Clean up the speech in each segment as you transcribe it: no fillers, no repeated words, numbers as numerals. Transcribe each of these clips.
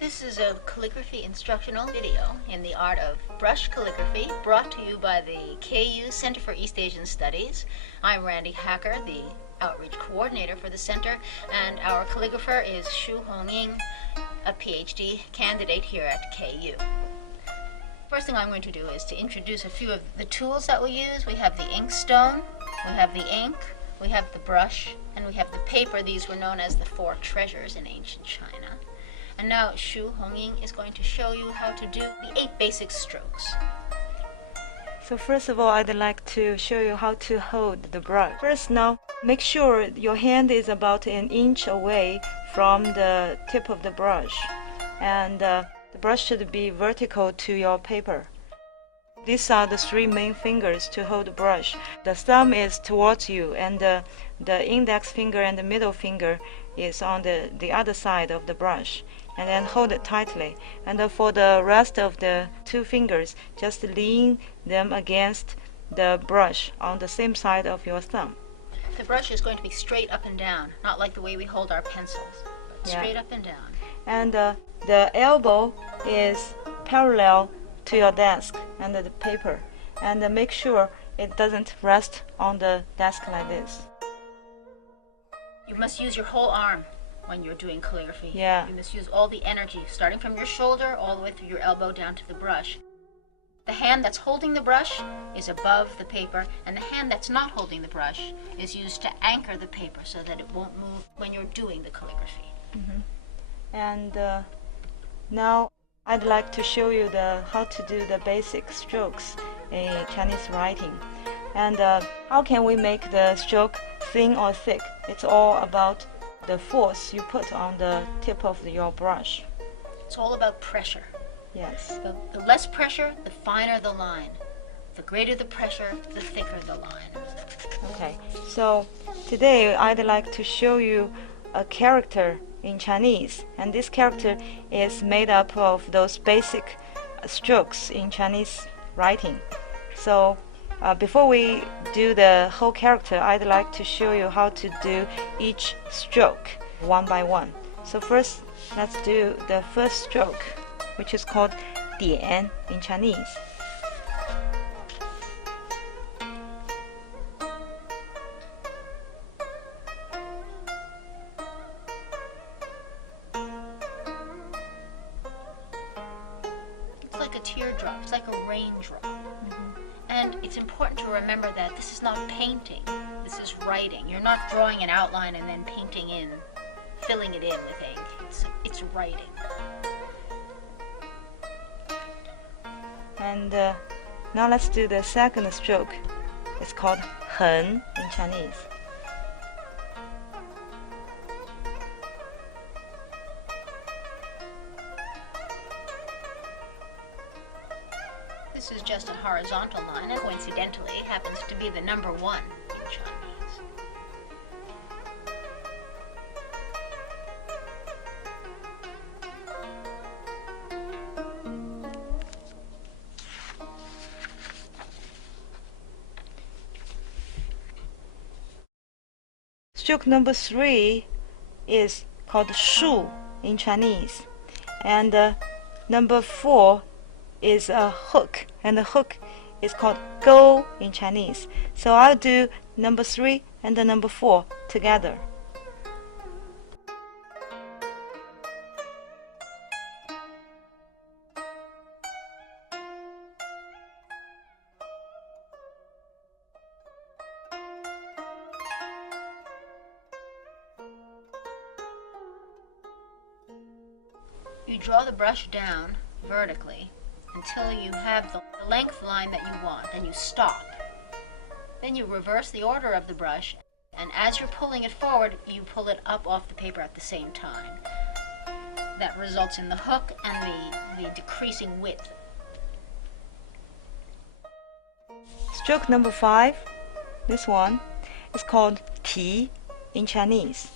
This is a calligraphy instructional video in the art of brush calligraphy, brought to you by the KU Center for East Asian Studies. I'm Randy Hacker, the outreach coordinator for the center, and our calligrapher is Shu Hongying, a PhD candidate here at KU. First thing I'm going to do is to introduce a few of the tools that we use. We have the inkstone, we have the ink, we have the brush, and we have the paper. These were known as the four treasures in ancient China. And now Shu Hongying is going to show you how to do the 8 basic strokes. So first of all, I'd like to show you how to hold the brush. First now, make sure your hand is about an inch away from the tip of the brush. And the brush should be vertical to your paper. These are the 3 main fingers to hold the brush. The thumb is towards you, and the index finger and the middle finger is on the other side of the brush. And then hold it tightly. And for the rest of the 2 fingers, just lean them against the brush on the same side of your thumb. The brush is going to be straight up and down, not like the way we hold our pencils, but straight up and down. And the elbow is parallel to your desk and the paper. And make sure it doesn't rest on the desk like this. You must use your whole arm when you're doing calligraphy. Yeah. You must use all the energy, starting from your shoulder all the way through your elbow down to the brush. The hand that's holding the brush is above the paper, and the hand that's not holding the brush is used to anchor the paper so that it won't move when you're doing the calligraphy. And now I'd like to show you how to do the basic strokes in Chinese writing. And how can we make the stroke thin or thick? It's all about the force you put on the tip of your brush. It's all about pressure. Yes. The less pressure, the finer the line. The greater the pressure, the thicker the line. Okay, so today I'd like to show you a character in Chinese, and this character is made up of those basic strokes in Chinese writing. So before we do the whole character, I'd like to show you how to do each stroke one by one. So first, let's do the first stroke, which is called 点 in Chinese. It's like a teardrop, it's like a raindrop. And it's important to remember that this is not painting, this is writing. You're not drawing an outline and then painting in, filling it in with ink. It's writing. And now let's do the second stroke. It's called 横 in Chinese. This is just a horizontal line, and coincidentally happens to be the number 1 in Chinese. Stroke number 3 is called 树 in Chinese. And number 4 is a hook, and the hook is called 钩 in Chinese. So I'll do number 3 and the number 4 together. You draw the brush down vertically until you have the length line that you want, and you stop. Then you reverse the order of the brush, and as you're pulling it forward, you pull it up off the paper at the same time. That results in the hook and the decreasing width. Stroke number 5, this one, is called 提 in Chinese.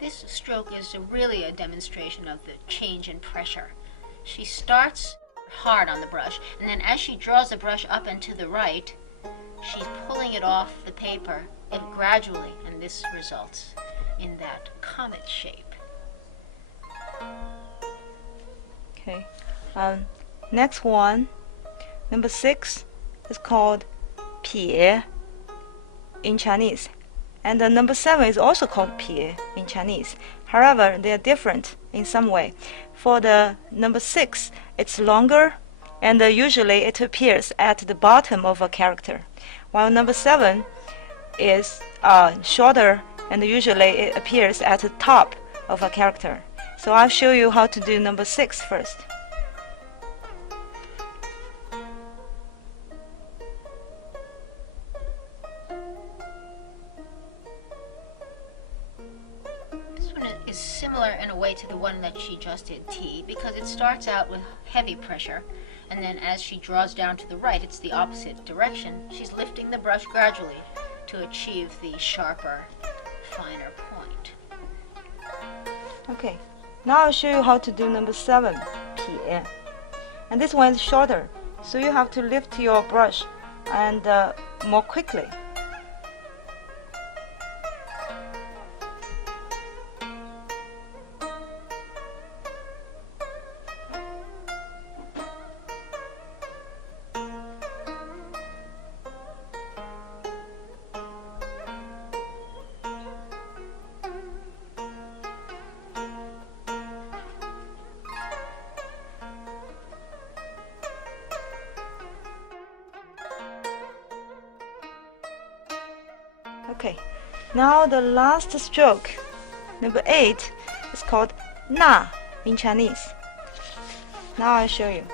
This stroke is really a demonstration of the change in pressure. She starts hard on the brush, and then as she draws the brush up and to the right, she's pulling it off the paper and gradually, and this results in that comet shape. Okay. Next one, number 6, is called 撇 in Chinese. And the number 7 is also called 撇 in Chinese. However, they are different in some way. For the number 6, it's longer, and usually it appears at the bottom of a character, while number 7 is shorter, and usually it appears at the top of a character. So I'll show you how to do number 6 first. Is similar in a way to the one that she just did, T, because it starts out with heavy pressure, and then as she draws down to the right, it's the opposite direction. She's lifting the brush gradually to achieve the sharper, finer point. Okay, now I'll show you how to do number 7, 撇. And this one is shorter, so you have to lift your brush and more quickly. Okay, now the last stroke, number 8, is called 捺 in Chinese. Now I'll show you.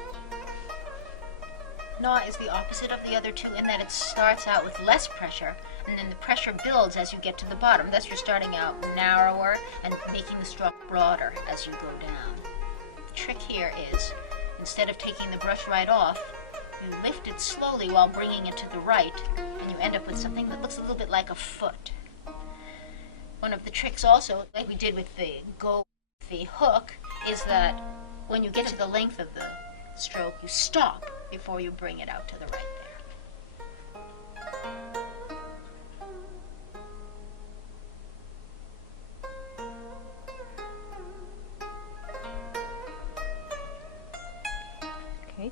捺 is the opposite of the other two in that it starts out with less pressure, and then the pressure builds as you get to the bottom. Thus you're starting out narrower and making the stroke broader as you go down. The trick here is, instead of taking the brush right off, you lift it slowly while bringing it to the right, and you end up with something that looks a little bit like a foot. One of the tricks also, like we did with the hook, is that when you get to the length of the stroke, you stop before you bring it out to the right there. Okay.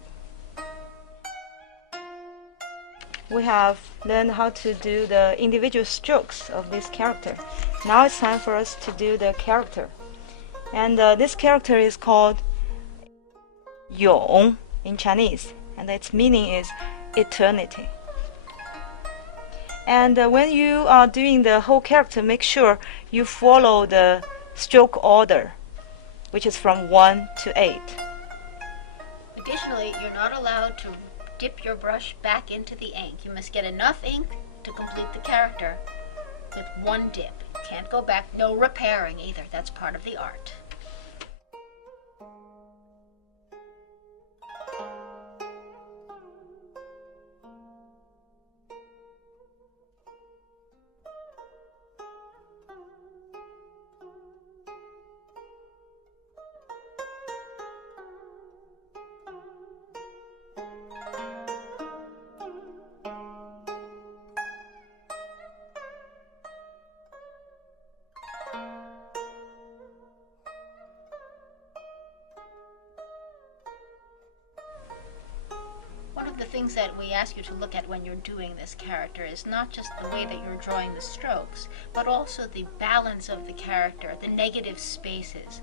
We have learned how to do the individual strokes of this character. Now it's time for us to do the character. And this character is called yŏng in Chinese, and its meaning is eternity. And when you are doing the whole character, make sure you follow the stroke order, which is from 1 to 8. Additionally, you're not allowed to dip your brush back into the ink. You must get enough ink to complete the character with one dip. Can't go back, no repairing either. That's part of the art. One of the things that we ask you to look at when you're doing this character is not just the way that you're drawing the strokes, but also the balance of the character, the negative spaces.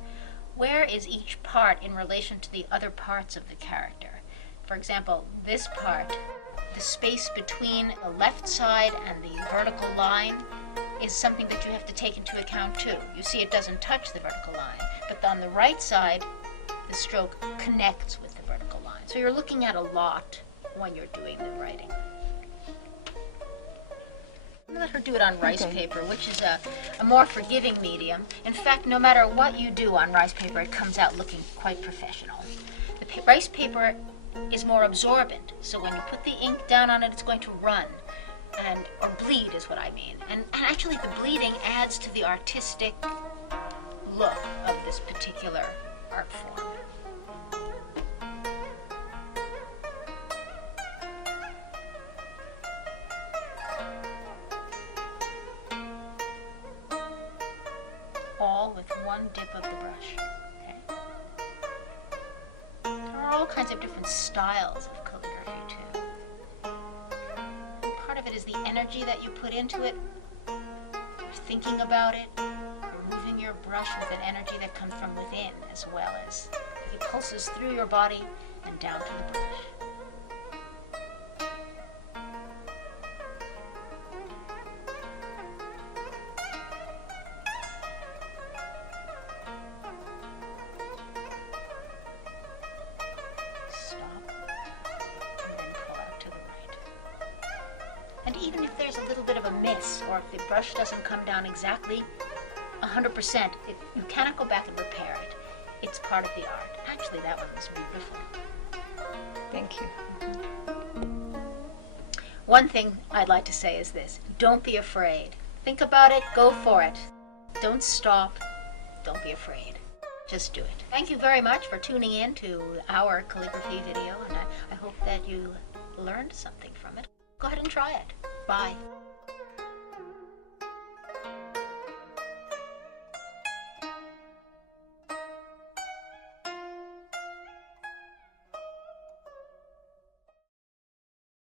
Where is each part in relation to the other parts of the character? For example, this part, the space between the left side and the vertical line is something that you have to take into account too. You see it doesn't touch the vertical line, but on the right side, the stroke connects with the vertical line. So you're looking at a lot when you're doing the writing. Let her do it on rice paper, which is a more forgiving medium. In fact, no matter what you do on rice paper, it comes out looking quite professional. The rice paper is more absorbent, so when you put the ink down on it, it's going to run, or bleed is what I mean. And actually the bleeding adds to the artistic look of this particular art form. kinds of different styles of calligraphy too. Part of it is the energy that you put into it. You're thinking about it. You're moving your brush with an energy that comes from within, as well as it pulses through your body and down to the brush. And even if there's a little bit of a miss, or if the brush doesn't come down exactly 100%, you cannot go back and repair it. It's part of the art. Actually, that one was beautiful. Thank you. One thing I'd like to say is this: don't be afraid. Think about it, go for it. Don't stop, don't be afraid. Just do it. Thank you very much for tuning in to our calligraphy video, and I hope that you learned something from it. Go ahead and try it. Bye.